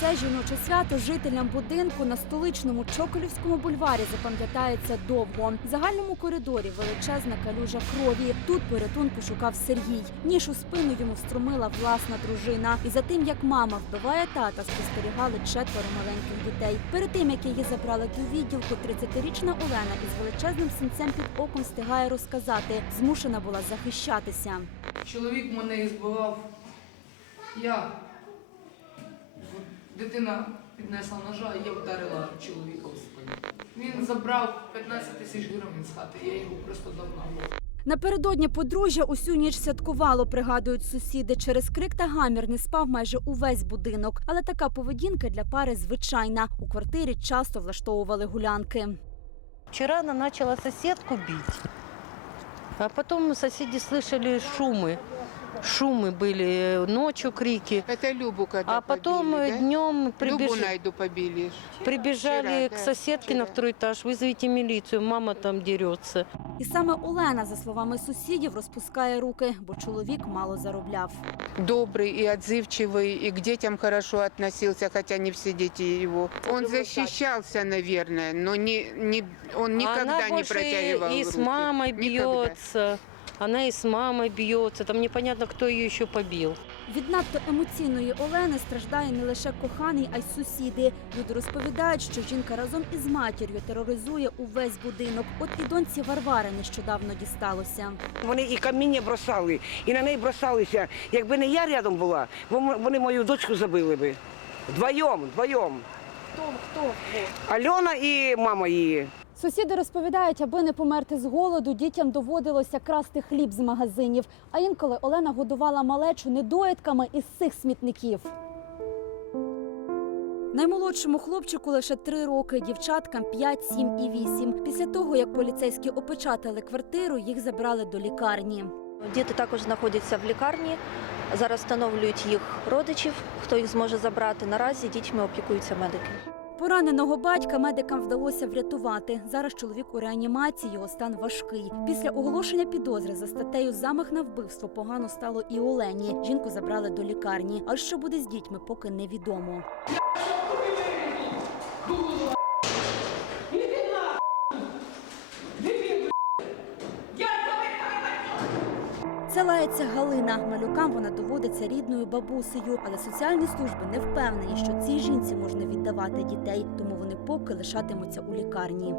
Це жіноче свято жителям будинку на столичному Чоколівському бульварі запам'ятається довго. В загальному коридорі величезна калюжа крові. Тут порятунку шукав Сергій. Ніж у спину йому встромила власна дружина. І за тим, як мама вбиває тата, спостерігали четверо маленьких дітей. Перед тим як її забрали до відділку, 30-річна Олена із величезним синцем під оком встигає розказати, змушена була захищатися. Чоловік мене збивав. Я. Дитина піднесла ножа, і я вдарила чоловіка в спину. Він забрав 15 тисяч гривень з хати, я його просто дав на голову. Напередодні подружжя усю ніч святкувало, пригадують сусіди. Через крик та гамір не спав майже увесь будинок. Але така поведінка для пари звичайна. У квартирі часто влаштовували гулянки. Вчера она начала соседку бить, а потом соседи слышали шумы Шумы были, ночью крики. Это Любу когда А потом побили, да? днем Любу найду побили. прибежали Вчера, к да, соседке на вчера. второй этаж, вызовите милицию, мама там дерется. І саме Олена, за словами сусідів, розпускає руки, бо чоловік мало заробляв. Добрый и отзывчивый, и к детям хорошо относился, хотя не все дети его. Он защищался, наверное, но не, не, он никогда она не больше протягивал и с руки. мамой Никогда. бьется. Она и с мамой бьется. Там непонятно, кто ее еще побил. Від надто емоційної Олени страждає не лише коханий, а й сусіди. Люди розповідають, що жінка разом із матір'ю тероризує увесь будинок. От і доньці Варвари нещодавно дісталося. Вони і каміння бросали, і на неї бросалися. Якби не я рядом була, вон- вони мою дочку забили би. Вдвоєм, вдвоєм. Хто, хто? Альона і мама її. Сусіди розповідають, аби не померти з голоду, дітям доводилося красти хліб з магазинів. А інколи Олена годувала малечу недоїдками із цих смітників. Наймолодшому хлопчику лише три роки, дівчаткам 5, 7 і 8. Після того, як поліцейські опечатали квартиру, їх забрали до лікарні. Діти також знаходяться в лікарні. Зараз встановлюють їх родичів, хто їх зможе забрати. Наразі дітьми опікуються медики. Пораненого батька медикам вдалося врятувати. Зараз чоловік у реанімації, його стан важкий. Після оголошення підозри за статтею замах на вбивство погано стало і Олені. Жінку забрали до лікарні. А що буде з дітьми, поки невідомо. Це лається Галина. Малюкам вона доводиться рідною бабусею, але соціальні служби не впевнені, що цій жінці можна віддавати дітей, тому вони поки лишатимуться у лікарні.